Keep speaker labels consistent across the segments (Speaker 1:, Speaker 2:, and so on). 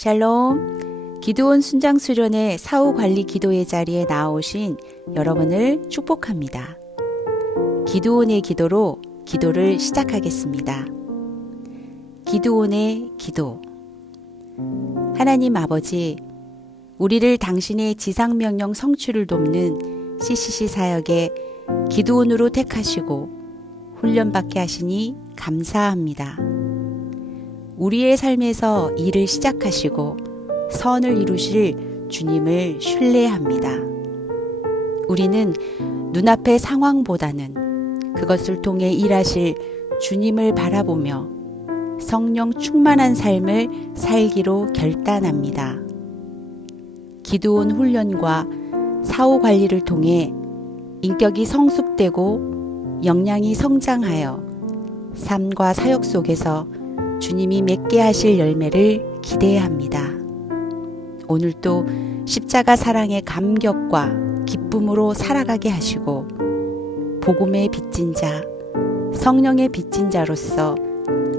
Speaker 1: 샬롬. 기도원 순장 수련회 사후 관리 기도의 자리에 나오신 여러분을 축복합니다. 기도원의 기도로 기도를 시작하겠습니다. 기도원의 기도. 하나님 아버지, 우리를 당신의 지상명령 성취를 돕는 CCC 사역에 기도원으로 택하시고 훈련받게 하시니 감사합니다. 우리의 삶에서 일을 시작하시고 선을 이루실 주님을 신뢰합니다. 우리는 눈앞의 상황보다는 그것을 통해 일하실 주님을 바라보며 성령 충만한 삶을 살기로 결단합니다. 기도원 훈련과 사후 관리를 통해 인격이 성숙되고 역량이 성장하여 삶과 사역 속에서 주님이 맺게 하실 열매를 기대합니다. 오늘도 십자가 사랑의 감격과 기쁨으로 살아가게 하시고 복음의 빚진 자, 성령의 빚진 자로서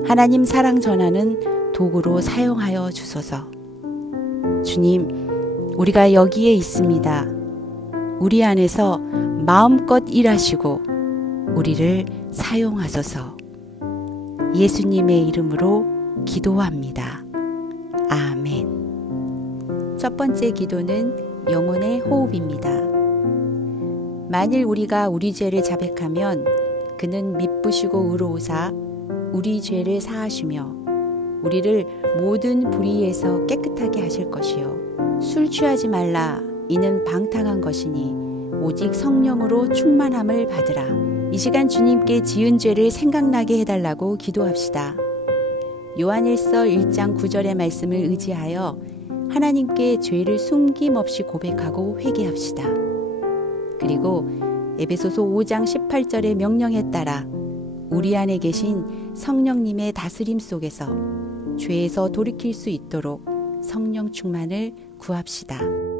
Speaker 1: 하나님 사랑 전하는 도구로 사용하여 주소서. 주님, 우리가 여기에 있습니다. 우리 안에서 마음껏 일하시고 우리를 사용하소서. 예수님의 이름으로 기도합니다. 아멘. 첫 번째 기도는 영혼의 호흡입니다. 만일 우리가 우리 죄를 자백하면 그는 미쁘시고 의로우사 우리 죄를 사하시며 우리를 모든 불의에서 깨끗하게 하실 것이요 술 취하지 말라 이는 방탕한 것이니 오직 성령으로 충만함을 받으라 이 시간 주님께 지은 죄를 생각나게 해달라고 기도합시다. 요한일서 1장 9절의 말씀을 의지하여 하나님께 죄를 숨김없이 고백하고 회개합시다. 그리고 에베소서 5장 18절의 명령에 따라 우리 안에 계신 성령님의 다스림 속에서 죄에서 돌이킬 수 있도록 성령 충만을 구합시다.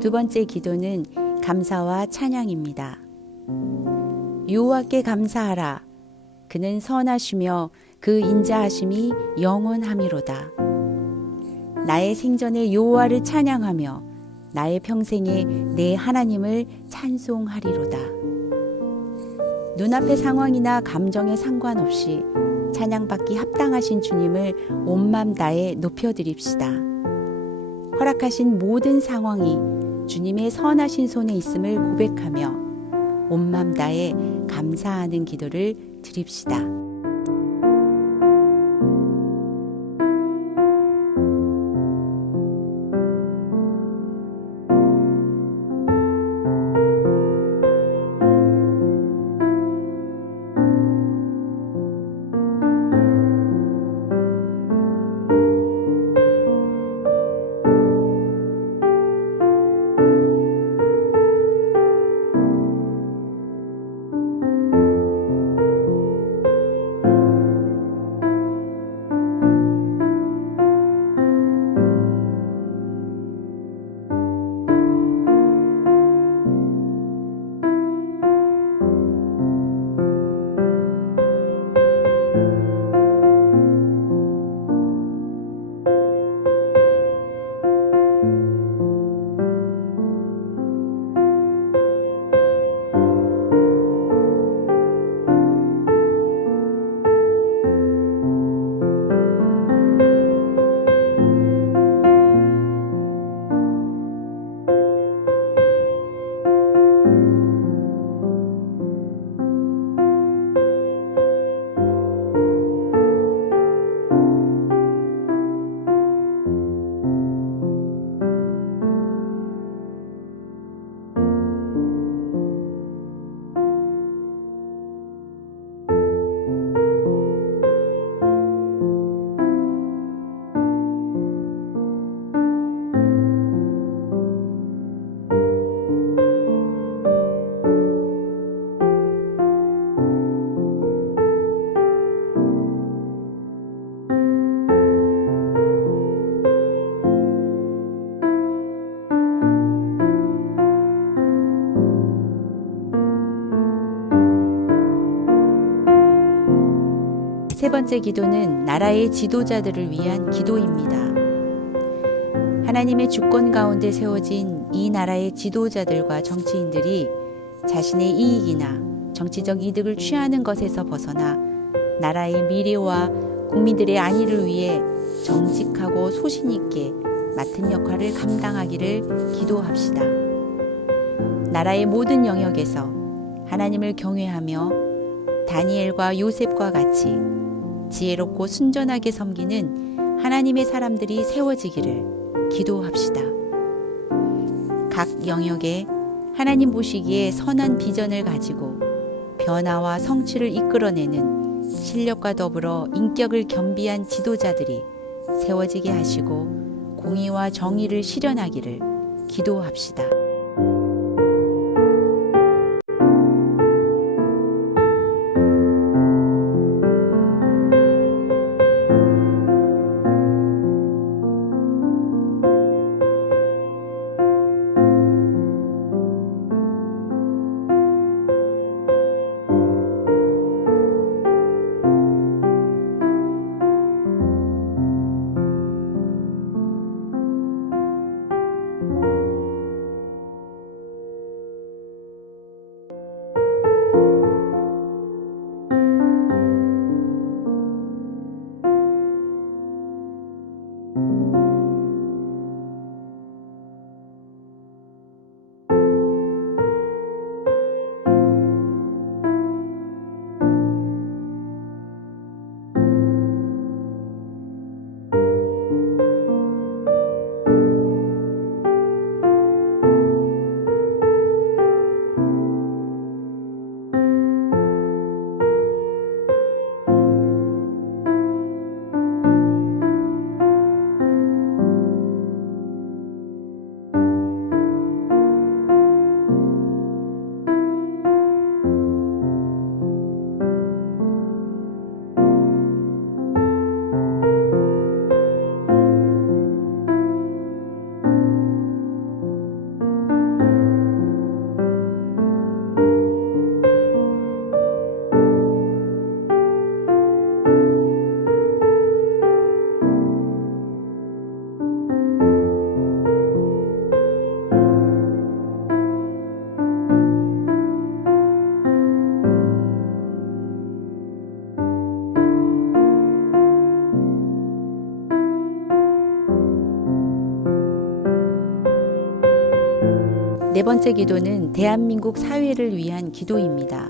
Speaker 1: 두 번째 기도는 감사와 찬양입니다. 여호와께 감사하라. 그는 선하시며 그 인자하심이 영원함이로다. 나의 생전에 여호와를 찬양하며 나의 평생에 내 하나님을 찬송하리로다. 눈앞의 상황이나 감정에 상관없이 찬양받기 합당하신 주님을 온맘 다해 높여드립시다. 허락하신 모든 상황이 주님의 선하신 손에 있음을 고백하며 온맘 다해 감사하는 기도를 드립시다. 세 번째 기도는 나라의 지도자들을 위한 기도입니다. 하나님의 주권 가운데 세워진 이 나라의 지도자들과 정치인들이 자신의 이익이나 정치적 이득을 취하는 것에서 벗어나 나라의 미래와 국민들의 안위를 위해 정직하고 소신 있게 맡은 역할을 감당하기를 기도합시다. 나라의 모든 영역에서 하나님을 경외하며 다니엘과 요셉과 같이 지혜롭고 순전하게 섬기는 하나님의 사람들이 세워지기를 기도합시다. 각 영역에 하나님 보시기에 선한 비전을 가지고 변화와 성취를 이끌어내는 실력과 더불어 인격을 겸비한 지도자들이 세워지게 하시고 공의와 정의를 실현하기를 기도합시다. 네 번째 기도는 대한민국 사회를 위한 기도입니다.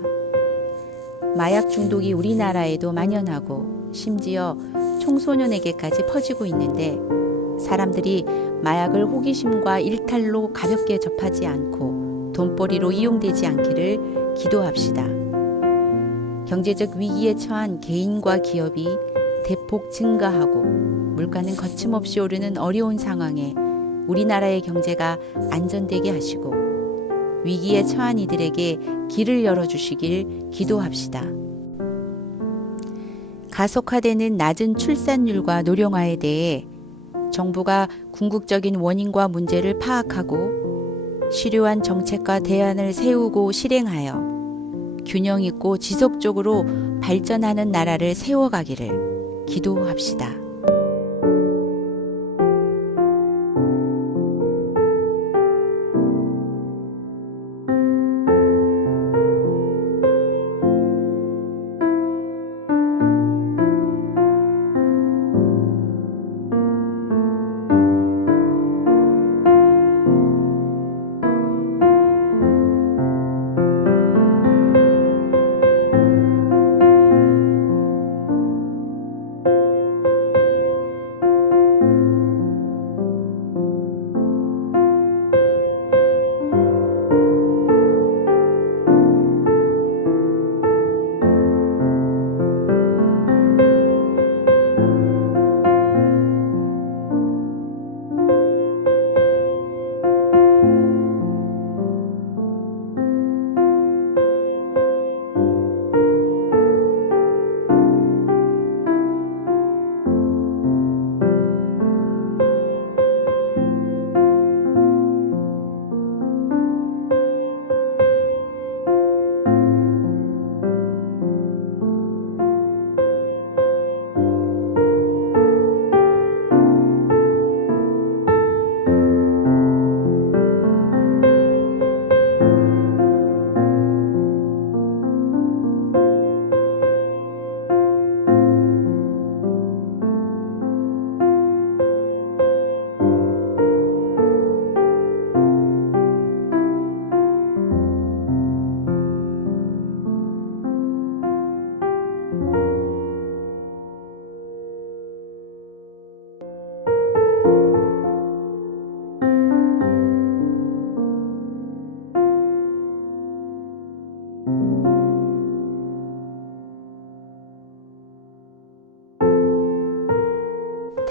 Speaker 1: 마약 중독이 우리나라에도 만연하고 심지어 청소년에게까지 퍼지고 있는데 사람들이 마약을 호기심과 일탈로 가볍게 접하지 않고 돈벌이로 이용되지 않기를 기도합시다. 경제적 위기에 처한 개인과 기업이 대폭 증가하고 물가는 거침없이 오르는 어려운 상황에 우리나라의 경제가 안전되게 하시고 위기에 처한 이들에게 길을 열어주시길 기도합시다. 가속화되는 낮은 출산율과 노령화에 대해 정부가 궁극적인 원인과 문제를 파악하고 실효한 정책과 대안을 세우고 실행하여 균형 있고 지속적으로 발전하는 나라를 세워가기를 기도합시다.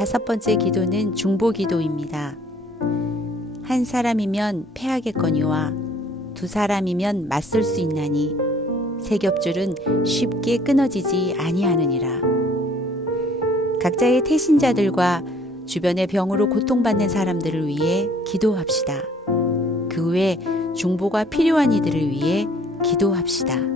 Speaker 1: 여섯 번째 기도는 중보 기도입니다. 한 사람이면 패하겠거니와 두 사람이면 맞설 수 있나니 세 겹줄은 쉽게 끊어지지 아니하느니라. 각자의 태신자들과 주변의 병으로 고통받는 사람들을 위해 기도합시다. 그 외 중보가 필요한 이들을 위해 기도합시다.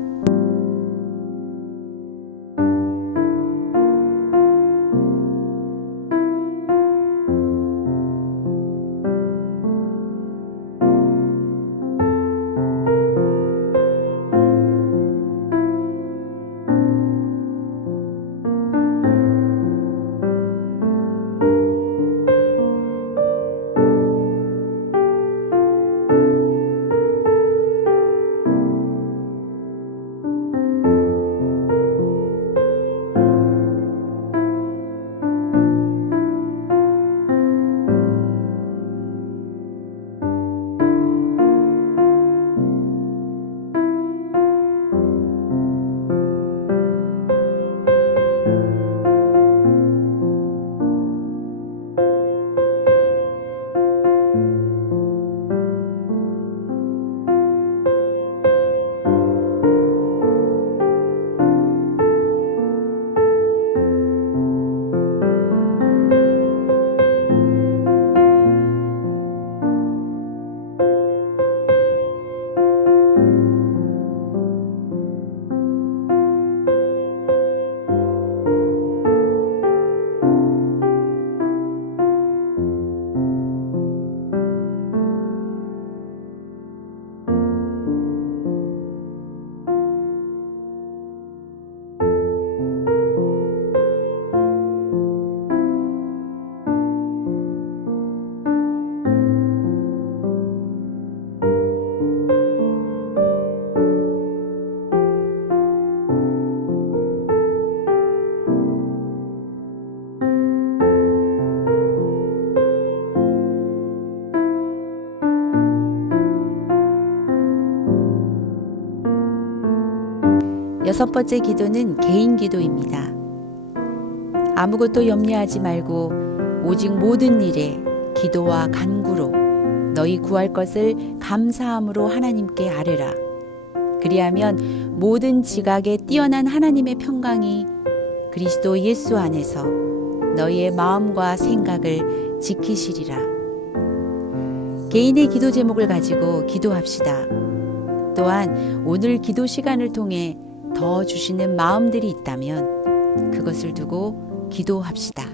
Speaker 1: 여섯 번째 기도는 개인 기도입니다. 아무것도 염려하지 말고 오직 모든 일에 기도와 간구로 너희 구할 것을 감사함으로 하나님께 아뢰라. 그리하면 모든 지각에 뛰어난 하나님의 평강이 그리스도 예수 안에서 너희의 마음과 생각을 지키시리라. 개인의 기도 제목을 가지고 기도합시다. 또한 오늘 기도 시간을 통해 더 주시는 마음들이 있다면 그것을 두고 기도합시다.